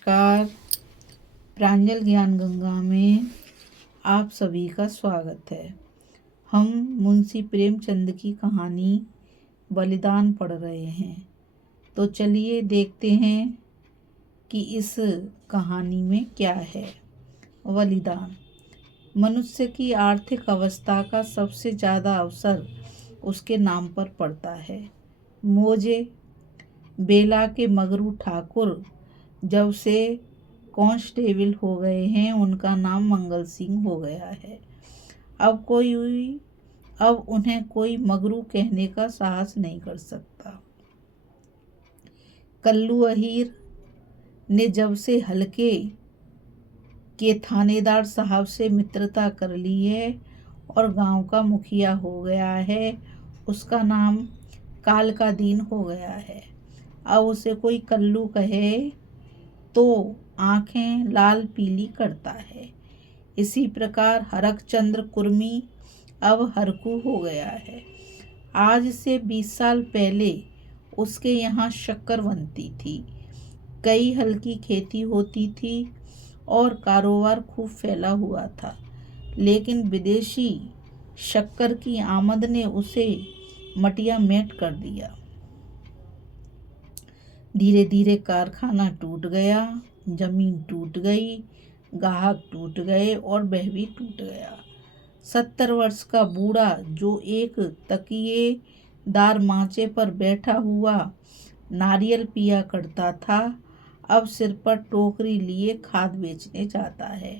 नमस्कार। प्रांजल ज्ञान गंगा में आप सभी का स्वागत है। हम मुंशी प्रेमचंद की कहानी बलिदान पढ़ रहे हैं। तो चलिए देखते हैं कि इस कहानी में क्या है। बलिदान। मनुष्य की आर्थिक अवस्था का सबसे ज़्यादा अवसर उसके नाम पर पड़ता है। मोजे बेला के मगरू ठाकुर जब से कांस्टेबल हो गए हैं, उनका नाम मंगल सिंह हो गया है। अब उन्हें कोई मगरू कहने का साहस नहीं कर सकता। कल्लू अहीर ने जब से हल्के के थानेदार साहब से मित्रता कर ली है और गांव का मुखिया हो गया है, उसका नाम काल का दिन हो गया है। अब उसे कोई कल्लू कहे तो आंखें लाल पीली करता है। इसी प्रकार हरकचंद्र कुर्मी अब हरकू हो गया है। आज से 20 साल पहले उसके यहाँ शक्कर बनती थी। कई हल्की खेती होती थी और कारोबार खूब फैला हुआ था, लेकिन विदेशी शक्कर की आमद ने उसे मटिया मेट कर दिया। धीरे धीरे कारखाना टूट गया, जमीन टूट गई, ग्राहक टूट गए और वह भी टूट गया। 70 वर्ष का बूढ़ा जो एक तकिएदार माचे पर बैठा हुआ नारियल पिया करता था, अब सिर पर टोकरी लिए खाद बेचने जाता है।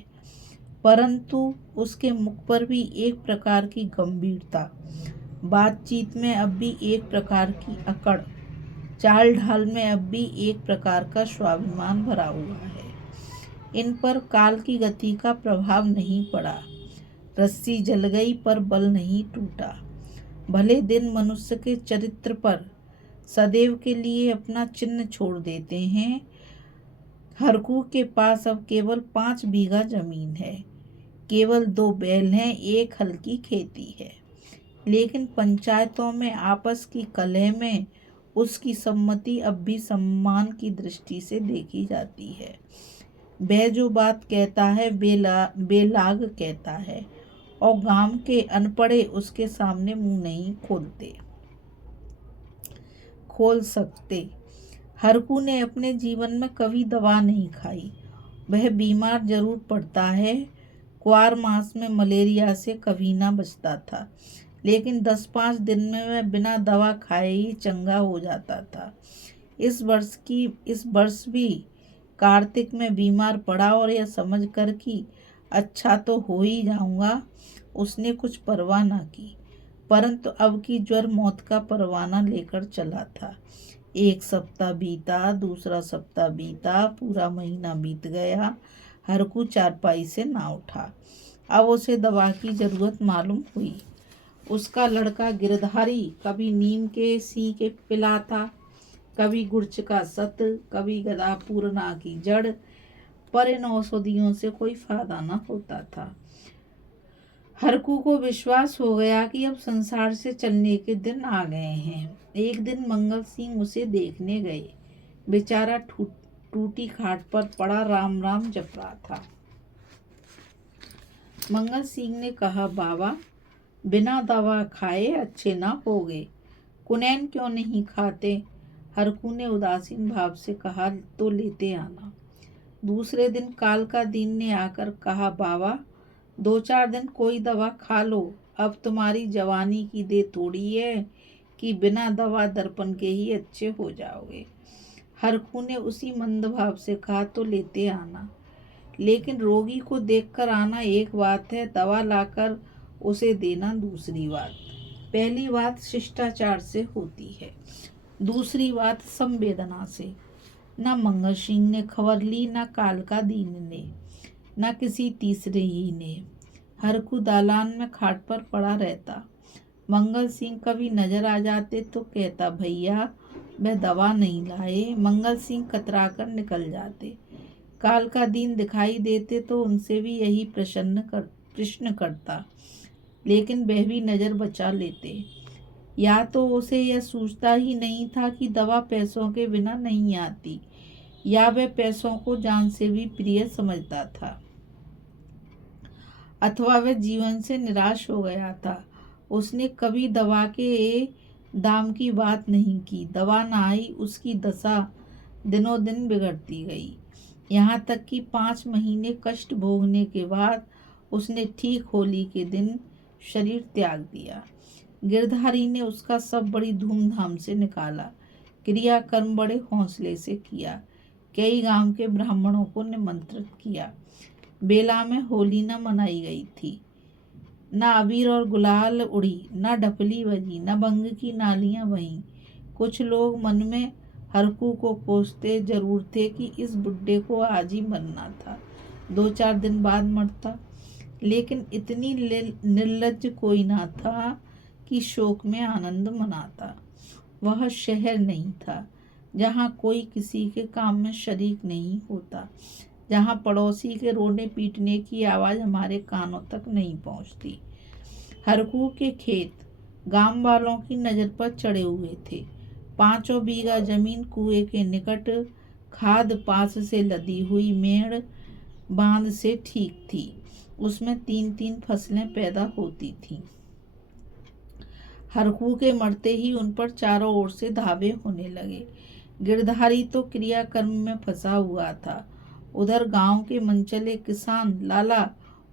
परंतु उसके मुख पर भी एक प्रकार की गंभीरता, बातचीत में अब भी एक प्रकार की अकड़, चाल ढाल में अब भी एक प्रकार का स्वाभिमान भरा हुआ है। इन पर काल की गति का प्रभाव नहीं पड़ा। रस्सी जल गई पर बल नहीं टूटा। भले दिन मनुष्य के चरित्र पर सदैव के लिए अपना चिन्ह छोड़ देते हैं। हरकू के पास अब केवल 5 बीघा जमीन है, केवल 2 बैल हैं, एक हल्की खेती है। लेकिन पंचायतों में आपस की कलह में उसकी सम्मति अब भी सम्मान की दृष्टि से देखी जाती है। वह जो बात कहता है बेलाग कहता है और गांव के अनपढ़े उसके सामने मुंह नहीं खोल सकते। हरकू ने अपने जीवन में कभी दवा नहीं खाई। वह बीमार जरूर पड़ता है। क्वार मास में मलेरिया से कभी ना बचता था, लेकिन 10-5 दिन में वह बिना दवा खाए ही चंगा हो जाता था। इस वर्ष भी कार्तिक में बीमार पड़ा और यह समझ कर कि अच्छा तो हो ही जाऊंगा, उसने कुछ परवाह ना की। परंतु अब की ज्वर मौत का परवाना लेकर चला था। 1 सप्ताह बीता, दूसरा सप्ताह बीता, पूरा महीना बीत गया। हरकू चारपाई से ना उठा। अब उसे दवा की जरूरत मालूम हुई। उसका लड़का गिरधारी कभी नीम के सीके पिलाता, कभी गुर्च का सत, कभी गदा पूर्णा की जड़, पर इन औषधियों से कोई फायदा न होता था। हरकू को विश्वास हो गया कि अब संसार से चलने के दिन आ गए हैं। एक दिन मंगल सिंह उसे देखने गए। बेचारा टूटी खाट पर पड़ा राम राम जप रहा था। मंगल सिंह ने कहा, बाबा, बिना दवा खाए अच्छे ना होगे, कुनैन क्यों नहीं खाते? हरकू ने उदासीन भाव से कहा, तो लेते आना। दूसरे दिन काल का दिन ने आकर कहा, बाबा, 2-4 दिन कोई दवा खा लो। अब तुम्हारी जवानी की दे थोड़ी है कि बिना दवा दर्पण के ही अच्छे हो जाओगे। हरकू ने उसी मंद भाव से कहा, तो लेते आना। लेकिन रोगी को देखकर आना एक बात है, दवा लाकर उसे देना दूसरी बात। पहली बात शिष्टाचार से होती है, दूसरी बात संवेदना से। न मंगल सिंह ने खबर ली, न काल का दीन ने, न किसी तीसरे ही ने। हरकू दालान में खाट पर पड़ा रहता। मंगल सिंह कभी नजर आ जाते तो कहता, भैया, वह दवा नहीं लाए। मंगल सिंह कतराकर निकल जाते। काल का दिन दिखाई देते तो उनसे भी यही प्रश्न करता, लेकिन वह भी नजर बचा लेते। या तो उसे यह सूझता ही नहीं था कि दवा पैसों के बिना नहीं आती, या वह पैसों को जान से भी प्रिय समझता था, अथवा वह जीवन से निराश हो गया था। उसने कभी दवा के दाम की बात नहीं की। दवा न आई, उसकी दशा दिनों दिन बिगड़ती गई, यहाँ तक कि 5 महीने कष्ट भोगने के बाद उसने ठीक होली के दिन शरीर त्याग दिया। गिरधारी ने उसका सब बड़ी धूमधाम से निकाला। क्रियाकर्म बड़े हौसले से किया। कई गांव के ब्राह्मणों को निमंत्रित किया। बेला में होली न मनाई गई थी, न अबीर और गुलाल उड़ी, न ढपली बजी, न भंग की नालियां बहीं। कुछ लोग मन में हरकू को कोसते जरूर थे कि इस बुड्ढे को आज ही मरना था, 2-4 दिन बाद मरता। लेकिन इतनी निर्लज्ज कोई ना था कि शोक में आनंद मनाता। वह शहर नहीं था जहाँ कोई किसी के काम में शरीक नहीं होता, जहाँ पड़ोसी के रोने पीटने की आवाज़ हमारे कानों तक नहीं पहुँचती। हरकू के खेत गांव वालों की नज़र पर चढ़े हुए थे। 5 बीघा जमीन कुएं के निकट, खाद पास से लदी हुई मेड़ बांध से ठीक थी। उसमें 3-3 फसलें पैदा होती थीं। हरकू के मरते ही उन पर चारों ओर से धावे होने लगे। गिरधारी तो क्रियाकर्म में फंसा हुआ था। उधर गांव के मनचले किसान लाला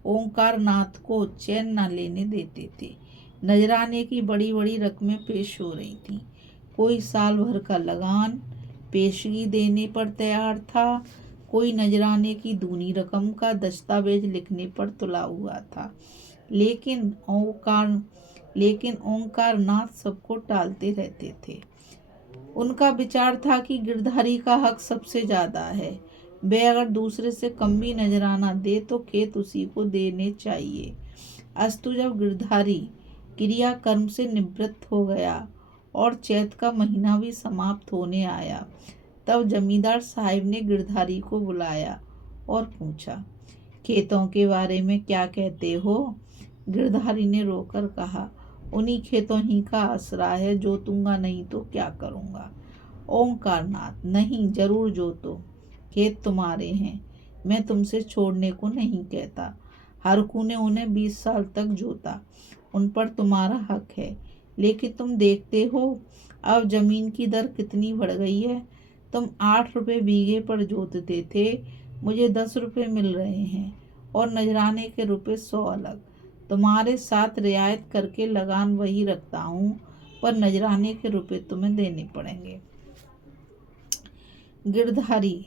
ओंकार नाथ को चैन न लेने देते थे। नजराने की बड़ी बड़ी रकमें पेश हो रही थीं। कोई साल भर का लगान पेशगी देने पर तैयार था, कोई नजराने की दूनी रकम का दस्तावेज लिखने पर तुला हुआ था। लेकिन ओंकार नाथ सबको टालते रहते थे। उनका विचार था कि गिरधारी का हक सबसे ज्यादा है। वे अगर दूसरे से कम भी नजराना दे तो खेत उसी को देने चाहिए। अस्तु जब गिरधारी क्रियाकर्म से निवृत्त हो गया और चैत का महीना भी समाप्त होने आया, तब जमींदार साहब ने गिरधारी को बुलाया और पूछा, खेतों के बारे में क्या कहते हो? गिरधारी ने रोकर कहा, उन्हीं खेतों ही का आसरा है, जोतूंगा नहीं तो क्या करूंगा। ओंकारनाथ, नहीं, जरूर जोतो, खेत तुम्हारे हैं, मैं तुमसे छोड़ने को नहीं कहता। हरकू ने उन्हें 20 साल तक जोता, उन पर तुम्हारा हक है। लेकिन तुम देखते हो अब जमीन की दर कितनी बढ़ गई है। तुम 8 रुपये बीघे पर जोतते थे, मुझे 10 रुपये मिल रहे हैं, और नजराने के रुपये 100 अलग। तुम्हारे साथ रियायत करके लगान वही रखता हूँ, पर नजराने के रुपये तुम्हें देने पड़ेंगे। गिरधारी,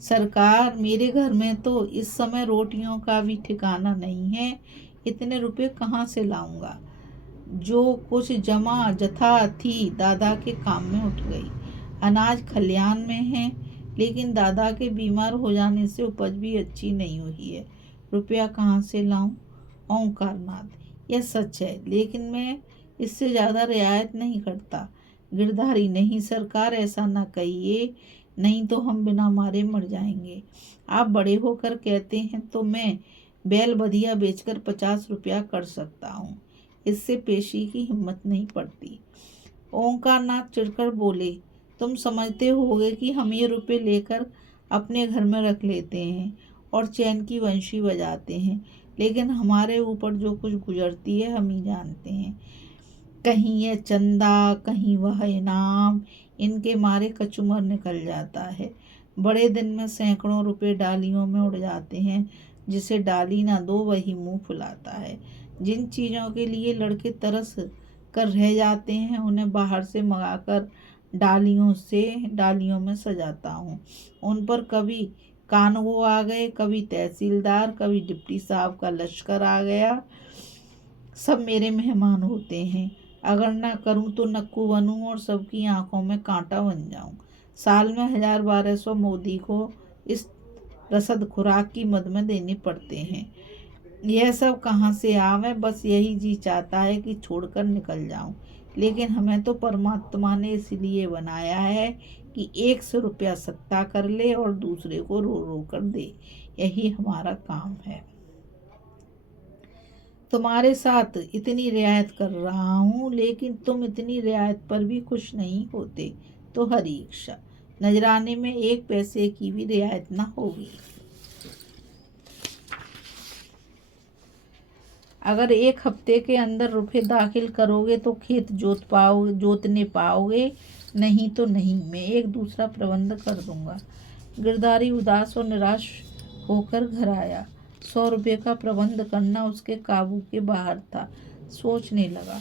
सरकार, मेरे घर में तो इस समय रोटियों का भी ठिकाना नहीं है, इतने रुपये कहाँ से लाऊंगा। जो कुछ जमा जथा थी दादा के काम में उठ गई। अनाज खलियान में है, लेकिन दादा के बीमार हो जाने से उपज भी अच्छी नहीं हुई है। रुपया कहाँ से लाऊं? ओंकारनाथ, यह सच है, लेकिन मैं इससे ज़्यादा रियायत नहीं करता। गिरधारी, नहीं सरकार, ऐसा ना कहिए, नहीं तो हम बिना मारे मर जाएंगे। आप बड़े होकर कहते हैं तो मैं बैल बधिया बेचकर 50 रुपया कर सकता हूँ, इससे पेशी की हिम्मत नहीं पड़ती। ओंकारनाथ चिढ़कर बोले, तुम समझते होगे कि हम ये रुपये लेकर अपने घर में रख लेते हैं और चैन की बंशी बजाते हैं, लेकिन हमारे ऊपर जो कुछ गुजरती है हम ही जानते हैं। कहीं यह चंदा, कहीं वह इनाम, इनके मारे कचूमर निकल जाता है। बड़े दिन में सैकड़ों रुपए डालियों में उड़ जाते हैं, जिसे डाली ना दो वही मुंह फुलाता है। जिन चीज़ों के लिए लड़के तरस कर रह जाते हैं उन्हें बाहर से मंगाकर डालियों में सजाता हूँ। उन पर कभी कानगो आ गए, कभी तहसीलदार, कभी डिप्टी साहब का लश्कर आ गया। सब मेरे मेहमान होते हैं। अगर ना करूं तो नक्कू बनूं और सबकी आंखों में कांटा बन जाऊं। साल में 1000-1200 मोदी को इस रसद खुराक की मद में देने पड़ते हैं। यह सब कहाँ से आवे, बस यही जी चाहता है कि छोड़कर निकल जाऊं। लेकिन हमें तो परमात्मा ने इसलिए बनाया है कि एक से रुपया सत्ता कर ले और दूसरे को रो रो कर दे। यही हमारा काम है। तुम्हारे साथ इतनी रियायत कर रहा हूँ, लेकिन तुम इतनी रियायत पर भी खुश नहीं होते, तो हरी इच्छा। नजराने में 1 पैसे की भी रियायत न होगी। अगर 1 हफ्ते के अंदर रुपए दाखिल करोगे तो खेत जोतने पाओगे, नहीं तो नहीं। मैं एक दूसरा प्रबंध कर दूंगा। गिरधारी उदास और निराश होकर घर आया। 100 रुपये का प्रबंध करना उसके काबू के बाहर था। सोचने लगा,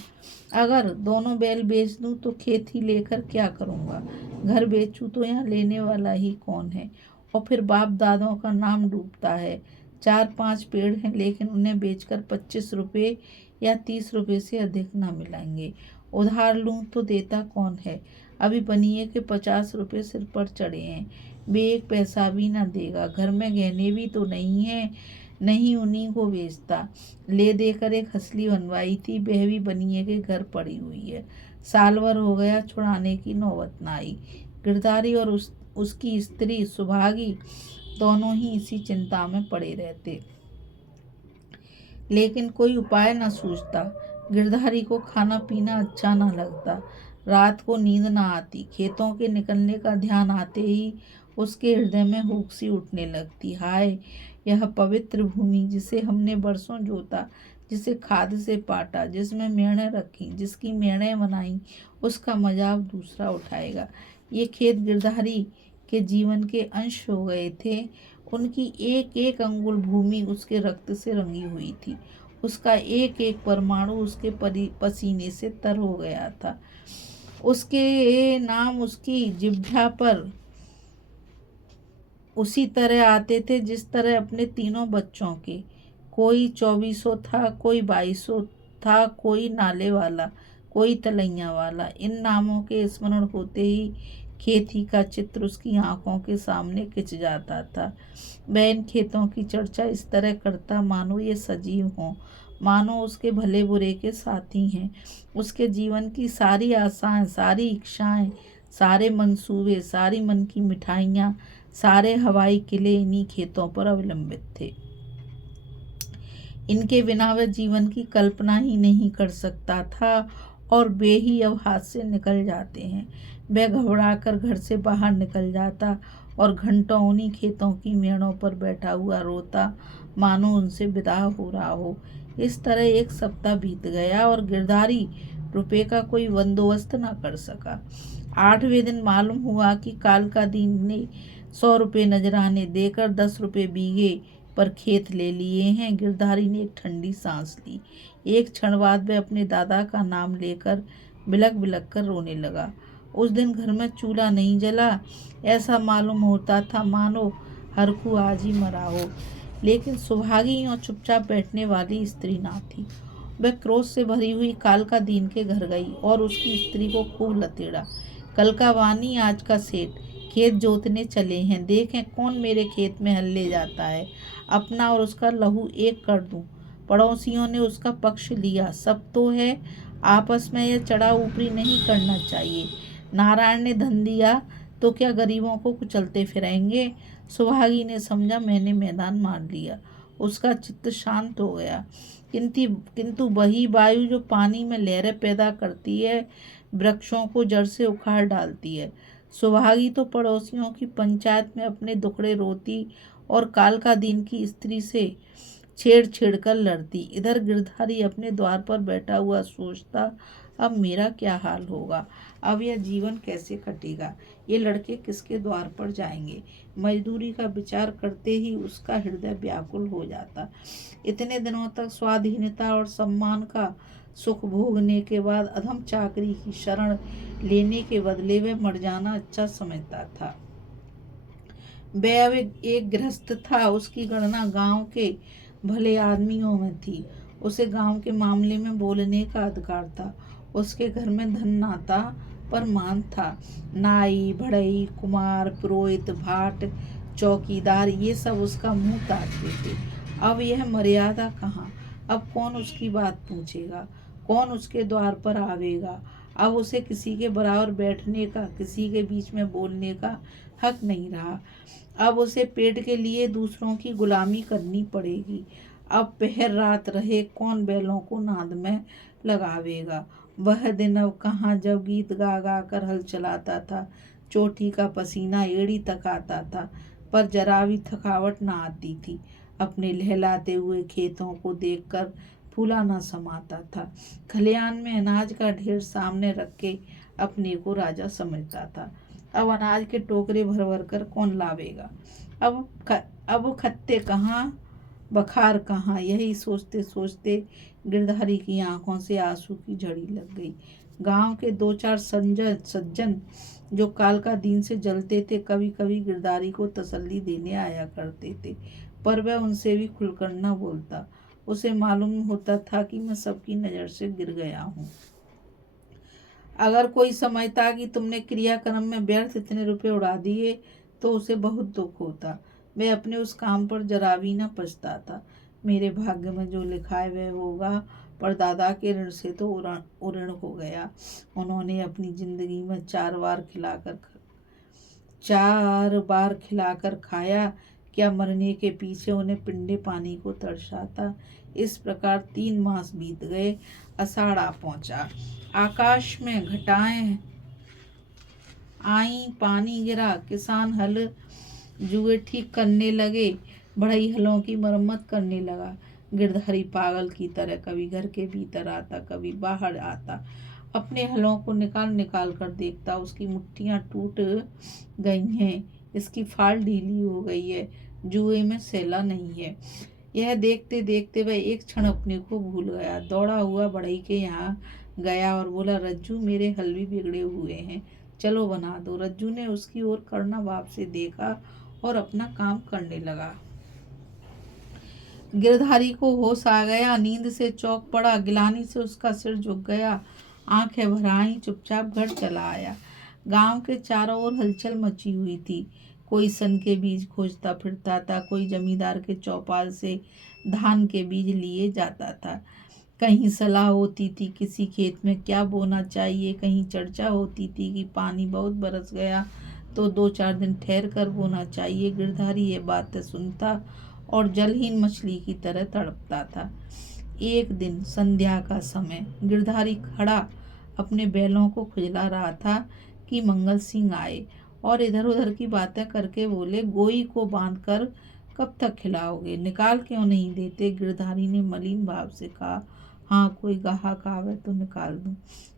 अगर दोनों बैल बेच दूं तो खेत ही लेकर क्या करूंगा। घर बेचूं तो यहाँ लेने वाला ही कौन है। और फिर बाप दादों का नाम डूबता है। 4-5 पेड़ हैं, लेकिन उन्हें बेचकर 25 रुपये या 30 रुपये से अधिक ना मिलेंगे। उधार लूं तो देता कौन है। अभी बनिए के 50 रुपये सिर पर चढ़े हैं। वे 1 पैसा भी ना देगा। घर में गहने भी तो नहीं है, नहीं उन्हीं को बेचता। ले देकर एक हंसली बनवाई थी, वह भी बनिए के घर पड़ी हुई है। साल भर हो गया, छुड़ाने की नौबत ना आई। गिरधारी और उसकी स्त्री सुभागी दोनों ही इसी चिंता में पड़े रहते, लेकिन कोई उपाय न सूझता। गिरधारी को खाना पीना अच्छा न लगता, रात को नींद न आती। खेतों के निकलने का ध्यान आते ही उसके हृदय में हुक सी उठने लगती। हाय, यह पवित्र भूमि जिसे हमने बरसों जोता, जिसे खाद से पाटा, जिसमें मेढ़ें रखी, जिसकी मेढ़ें बनाई, उसका मजा अब दूसरा उठाएगा। ये खेत गिरधारी के जीवन के अंश हो गए थे। उनकी एक एक अंगुल भूमि उसके रक्त से रंगी हुई थी। उसका एक एक परमाणु उसके पसीने से तर हो गया था। उसके नाम उसकी जिह्वा पर उसी तरह आते थे जिस तरह अपने तीनों बच्चों के। कोई 2400 था, कोई 2200 था, कोई नाले वाला, कोई तलैया वाला। इन नामों के स्मरण होते ही खेती का चित्र उसकी आंखों के सामने खिंच जाता था। वह इन खेतों की चर्चा इस तरह करता मानो ये सजीव हों, मानो उसके भले बुरे के साथी हैं। उसके जीवन की सारी आशाएं, सारी इच्छाएं, सारे मंसूबे, सारी मन की मिठाइयाँ, सारे हवाई किले इन्हीं खेतों पर अवलंबित थे। इनके बिना वह जीवन की कल्पना ही नहीं कर सकता था, और वे ही अब हाथ से निकल जाते हैं। वह घबराकर घर से बाहर निकल जाता और घंटों उन्हीं खेतों की मेड़ों पर बैठा हुआ रोता, मानो उनसे विदा हो रहा हो। इस तरह 1 सप्ताह बीत गया और गिरधारी रुपये का कोई बंदोबस्त न कर सका। 8वें दिन मालूम हुआ कि कालका दीन ने 100 रुपये नजराने देकर 10 रुपये बीघे पर खेत ले लिए हैं। गिरधारी ने एक ठंडी सांस ली। एक क्षण बाद वह अपने दादा का नाम लेकर बिलक बिलक कर रोने लगा। उस दिन घर में चूल्हा नहीं जला। ऐसा मालूम होता था मानो हरखू आज ही मरा हो। लेकिन सुभागी और चुपचाप बैठने वाली स्त्री ना थी। वह क्रोध से भरी हुई कालका दीन के घर गई और उसकी स्त्री को खूब लतेड़ा। कल का वानी आज का सेठ, खेत जोतने चले हैं, देखें कौन मेरे खेत में हल ले जाता है। अपना और उसका लहू एक कर दूं। पड़ोसियों ने उसका पक्ष लिया। सब तो है, आपस में यह चढ़ा ऊपरी नहीं करना चाहिए। नारायण ने धन दिया तो क्या गरीबों को कुचलते फिरेंगे। सुहागी ने समझा मैंने मैदान मार लिया। उसका चित्त शांत हो गया। किंतु वही वायु जो पानी में लहरें पैदा करती है, वृक्षों को जड़ से उखाड़ डालती है। सुहागी तो पड़ोसियों की पंचायत में अपने दुखड़े रोती और कालका दीन की स्त्री से छेड़ कर लड़ती। इधर गिरधारी अपने द्वार पर बैठा हुआ सोचता, अब मेरा क्या हाल होगा। अब यह जीवन कैसे कटेगा। ये लड़के किसके द्वार पर जाएंगे। मजदूरी का विचार करते ही उसका हृदय व्याकुल हो जाता। इतने दिनों तक स्वाधीनता और सम्मान का सुख भोगने के बाद अधम चाकरी की शरण लेने के बदले वह मर जाना अच्छा समझता था। वह अब एक गृहस्थ था। उसकी गणना गांव के भले आदमियों में थी। उसे गांव के मामले में बोलने का अधिकार था। उसके घर में धन ना था, पर मान था। नाई, बढ़ई, कुमार, पुरोहित, भाट, चौकीदार, ये सब उसका मुंह ताकते थे। अब यह मर्यादा कहाँ। अब कौन उसकी बात पूछेगा, कौन उसके द्वार पर आवेगा। अब उसे किसी के बराबर बैठने का, किसी के बीच में बोलने का हक नहीं रहा। अब उसे पेट के लिए दूसरों की गुलामी करनी पड़ेगी। अब पहर रात रहे कौन बैलों को नाद में लगावेगा। वह दिन अब कहाँ, जब गीत गा गा कर हल चलाता था, चोटी का पसीना एड़ी तक आता था, पर जरा भी थकावट न आती थी। अपने लहलाते हुए खेतों को देखकर फूला न समाता था। खलिहान में अनाज का ढेर सामने रख के अपने को राजा समझता था। अब अनाज के टोकरे भर भर कर कौन लावेगा? अब खत्ते कहाँ, बखार कहाँ? यही सोचते सोचते गिरधारी की आंखों से आंसू की झड़ी लग गई। गांव के 2-4 सज्जन जो काल का दिन से जलते थे, कभी कभी गिरधारी को तसल्ली देने आया करते थे, पर वह उनसे भी खुलकर न बोलता। उसे मालूम होता था कि मैं सबकी नज़र से गिर गया हूँ। अगर कोई समझता कि तुमने क्रियाक्रम में व्यर्थ इतने रुपए उड़ा दिए तो उसे बहुत दुख होता। वह अपने उस काम पर जरा भी न पछता। मेरे भाग्य में जो लिखा है वह होगा, पर दादा के ऋण से तो उऋण हो गया। उन्होंने अपनी जिंदगी में 4 बार खिलाकर खाया, क्या मरने के पीछे उन्हें पिंडे पानी को तरसा था। इस प्रकार 3 मास बीत गए। आषाढ़ आ पहुंचा। आकाश में घटाएं आई, पानी गिरा, किसान हल जुए ठीक करने लगे, बढ़ई हलों की मरम्मत करने लगा। गिरधारी पागल की तरह कभी घर के भीतर आता, कभी बाहर आता, अपने हलों को निकाल निकाल कर देखता। उसकी मुट्ठियां टूट गई हैं, इसकी फाल ढीली हो गई है, जुए में सेला नहीं है। यह देखते देखते वह एक क्षण अपने को भूल गया। दौड़ा हुआ बढ़ई के यहाँ गया और बोला, रज्जू मेरे हल भी बिगड़े हुए हैं, चलो बना दो। रज्जू ने उसकी ओर करुणा भाव से देखा और अपना काम करने लगा। गिरधारी को होश आ गया, नींद से चौंक पड़ा, गिलानी से उसका सिर झुक गया, आंखें भर आई, चुपचाप घर चला आया। गांव के चारों ओर हलचल मची हुई थी। कोई सन के बीज खोजता फिरता था, कोई जमींदार के चौपाल से धान के बीज लिए जाता था। कहीं सलाह होती थी किसी खेत में क्या बोना चाहिए, कहीं चर्चा होती थी कि पानी बहुत बरस गया तो 2-4 दिन ठहर कर बोना चाहिए। गिरधारी ये बातें सुनता और जलहीन मछली की तरह तड़पता था। एक दिन संध्या का समय, गिरधारी खड़ा अपने बैलों को खुजला रहा था कि मंगल सिंह आए और इधर उधर की बातें करके बोले, गोई को बांधकर कब तक खिलाओगे, निकाल क्यों नहीं देते? गिरधारी ने मलिन भाव से कहा, हाँ, कोई गाहक आवे तो निकाल दूं।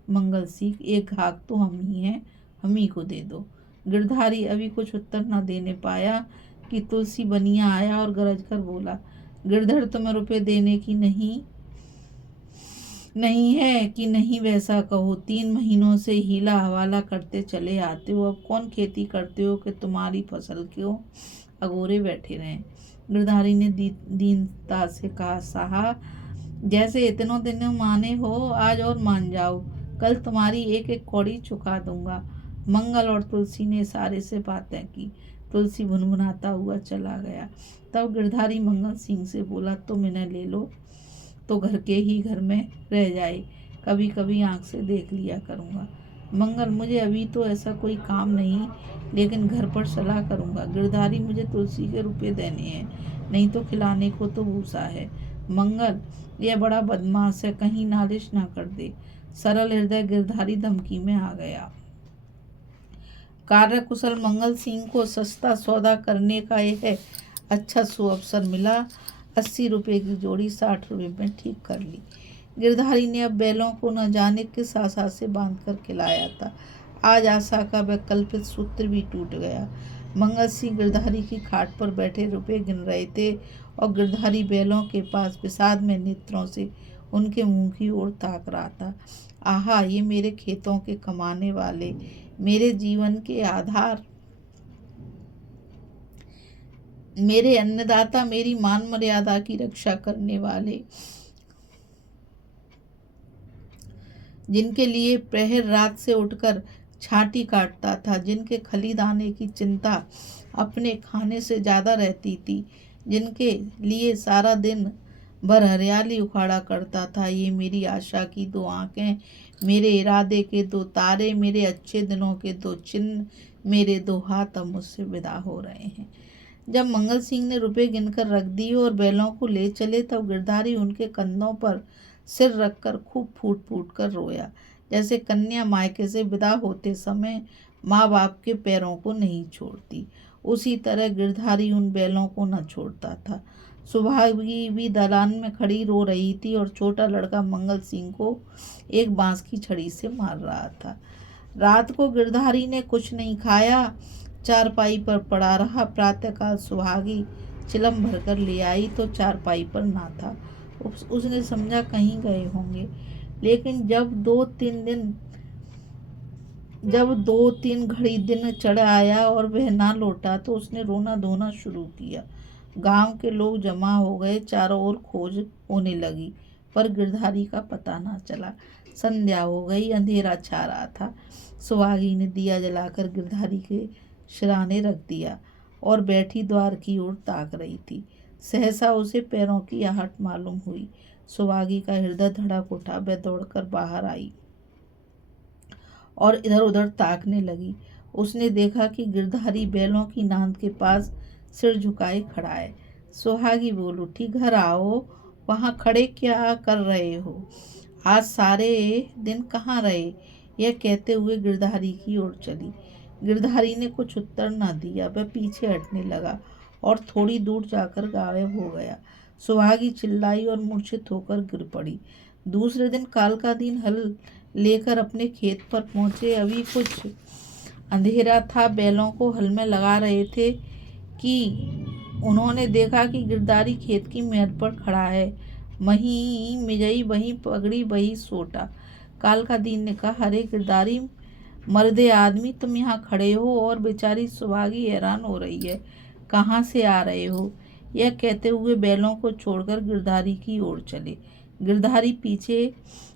मंगल सिंह, एक घाक तो हम ही हैं, हम ही को दे दो। गिरधारी अभी कुछ उत्तर न देने पाया कि तुलसी बनिया आया और गरज कर बोला, गिरधर, तुम्हें रुपए देने की नहीं है कि नहीं, वैसा कहो। 3 महीनों से हीला हवाला करते चले आते हो, अब कौन खेती करते हो कि तुम्हारी फसल क्यों अगोरे बैठे रहें? गिरधारी ने दीनता से कहा, साहब, जैसे इतनों दिनों माने हो, आज और मान जाओ, कल तुम्हारी एक एक कौड़ी चुका दूंगा। मंगल और तुलसी ने इशारे से बातें की। तुलसी भुनभुनाता हुआ चला गया। तब गिरधारी मंगल सिंह से बोला, तुम इन्हें ले लो तो घर के ही घर में रह जाए, कभी कभी आंख से देख लिया करूँगा। मंगल, मुझे अभी तो ऐसा कोई काम नहीं, लेकिन घर पर सलाह करूँगा। गिरधारी, मुझे तुलसी के रुपए देने हैं, नहीं तो खिलाने को तो भूसा है। मंगल, यह बड़ा बदमाश है, कहीं नालिश ना कर दे। सरल हृदय गिरधारी धमकी में आ गया। कार्यकुशल मंगल सिंह को सस्ता सौदा करने का एक अच्छा सुअवसर मिला। 80 रुपये की जोड़ी 60 रुपये में ठीक कर ली। गिरधारी ने अब बैलों को न जाने किस आशा से बांधकर खिलाया था। आज आशा का वैकल्पिक सूत्र भी टूट गया। मंगल सिंह गिरधारी की खाट पर बैठे रुपए गिन रहे थे और गिरधारी बैलों के पास विषाद में नेत्रों से उनके मुंह की ओर ताक रहा था। आहा, ये मेरे खेतों के कमाने वाले, मेरे जीवन के आधार, मेरे अन्नदाता, मेरी मान मर्यादा की रक्षा करने वाले, जिनके लिए प्रहर रात से उठकर छाटी काटता था, जिनके खलिदाने की चिंता अपने खाने से ज़्यादा रहती थी, जिनके लिए सारा दिन भर हरियाली उखाड़ा करता था। ये मेरी आशा की 2 आंखें, मेरे इरादे के 2 तारे, मेरे अच्छे दिनों के 2 चिन्ह, मेरे 2 हाथ अब मुझसे विदा हो रहे हैं। जब मंगल सिंह ने रुपए गिनकर रख दिए और बैलों को ले चले, तब गिरधारी उनके कंधों पर सिर रखकर खूब फूट फूट कर रोया, जैसे कन्या मायके से विदा होते समय माँ बाप के पैरों को नहीं छोड़ती, उसी तरह गिरधारी उन बैलों को न छोड़ता था। सुभागी भी दलान में खड़ी रो रही थी और छोटा लड़का मंगल सिंह को एक बांस की छड़ी से मार रहा था। रात को गिरधारी ने कुछ नहीं खाया, चारपाई पर पड़ा रहा। प्रातःकाल सुहागी चिलम भरकर ले आई तो चारपाई पर ना था। उसने समझा कहीं गए होंगे, लेकिन जब दो तीन घड़ी दिन चढ़ आया और वह ना लौटा तो उसने रोना धोना शुरू किया। गांव के लोग जमा हो गए, चारों ओर खोज होने लगी, पर गिरधारी का पता ना चला। संध्या हो गई, अंधेरा छा रहा था। सुहागी ने दिया जलाकर गिरधारी के सिरहाने रख दिया और बैठी द्वार की ओर ताक रही थी। सहसा उसे पैरों की आहट मालूम हुई। सुहागी का हृदय धड़क उठा। वह दौड़कर बाहर आई और इधर उधर ताकने लगी। उसने देखा कि गिरधारी बैलों की नांद के पास सिर झुकाए खड़ा है। सुहागी बोल उठी, घर आओ, वहाँ खड़े क्या कर रहे हो? आज सारे दिन कहाँ रहे? यह कहते हुए गिरधारी की ओर चली। गिरधारी ने कुछ उत्तर न दिया। वह पीछे हटने लगा और थोड़ी दूर जाकर गायब हो गया। सुहागी चिल्लाई और मूर्छित होकर गिर पड़ी। दूसरे दिन काल का दिन हल लेकर अपने खेत पर पहुंचे। अभी कुछ अंधेरा था। बैलों को हल में लगा रहे थे कि उन्होंने देखा कि गिरधारी खेत की मेड़ पर खड़ा है। वहीं मिजई, वहीं पगड़ी, वहीं सोटा। काल का दिन ने कहा, अरे गिरधारी, मर्दे आदमी, तुम यहाँ खड़े हो? और बेचारी सुहागी हैरान हो रही है, कहाँ से आ रहे हो? यह कहते हुए बैलों को छोड़कर गिरधारी की ओर चले। गिरधारी पीछे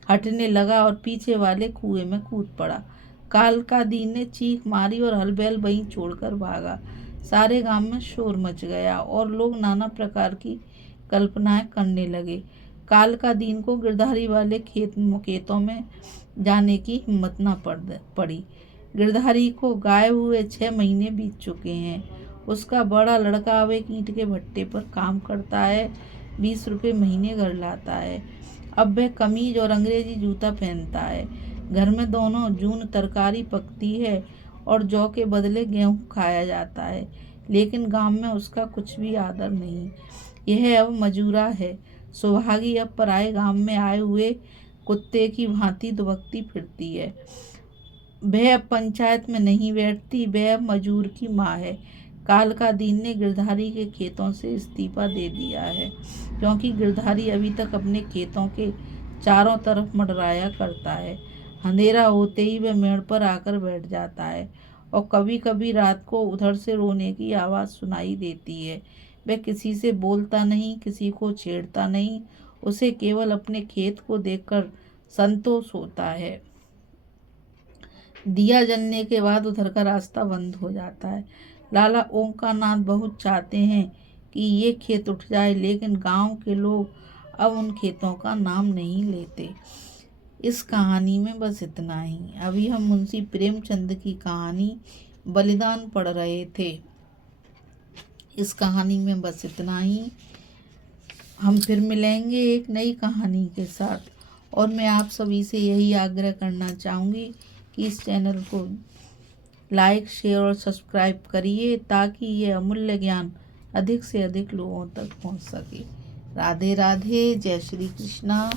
हटने लगा और पीछे वाले कुएं में कूद पड़ा। काल का दिन ने चीख मारी और हल बैल वहीं छोड़कर भागा। सारे गांव में शोर मच गया और लोग नाना प्रकार की कल्पनाएं करने लगे। काल का दिन को गिरधारी वाले खेतों में जाने की हिम्मत न पड़ी। गिरधारी को गायब हुए 6 महीने बीत चुके हैं। उसका बड़ा लड़का अब एक ईंट के भट्टे पर काम करता है, 20 रुपये महीने घर लाता है। अब वह कमीज और अंग्रेजी जूता पहनता है। घर में दोनों जून तरकारी पकती है और जौ के बदले गेहूं खाया जाता है, लेकिन गांव में उसका कुछ भी आदर नहीं। यह अब मजूरा है। सुहागी अब पराए गांव में आए हुए कुत्ते की भांति दुबकती फिरती है। वह अब पंचायत में नहीं बैठती, वह अब मजूर की माँ है। काल का दिन ने गिरधारी के खेतों से इस्तीफा दे दिया है, क्योंकि गिरधारी अभी तक अपने खेतों के चारों तरफ मंडराया करता है। अंधेरा होते ही वह मेड़ पर आकर बैठ जाता है और कभी कभी रात को उधर से रोने की आवाज़ सुनाई देती है। वह किसी से बोलता नहीं, किसी को छेड़ता नहीं। उसे केवल अपने खेत को देखकर संतोष होता है। दिया जलने के बाद उधर का रास्ता बंद हो जाता है। लाला ओंकारनाथ बहुत चाहते हैं कि ये खेत उठ जाए, लेकिन गांव के लोग अब उन खेतों का नाम नहीं लेते। इस कहानी में बस इतना ही। अभी हम मुंशी प्रेमचंद की कहानी बलिदान पढ़ रहे थे। इस कहानी में बस इतना ही। हम फिर मिलेंगे एक नई कहानी के साथ, और मैं आप सभी से यही आग्रह करना चाहूँगी कि इस चैनल को लाइक, शेयर और सब्सक्राइब करिए, ताकि ये अमूल्य ज्ञान अधिक से अधिक लोगों तक पहुंच सके। राधे राधे, जय श्री कृष्णा।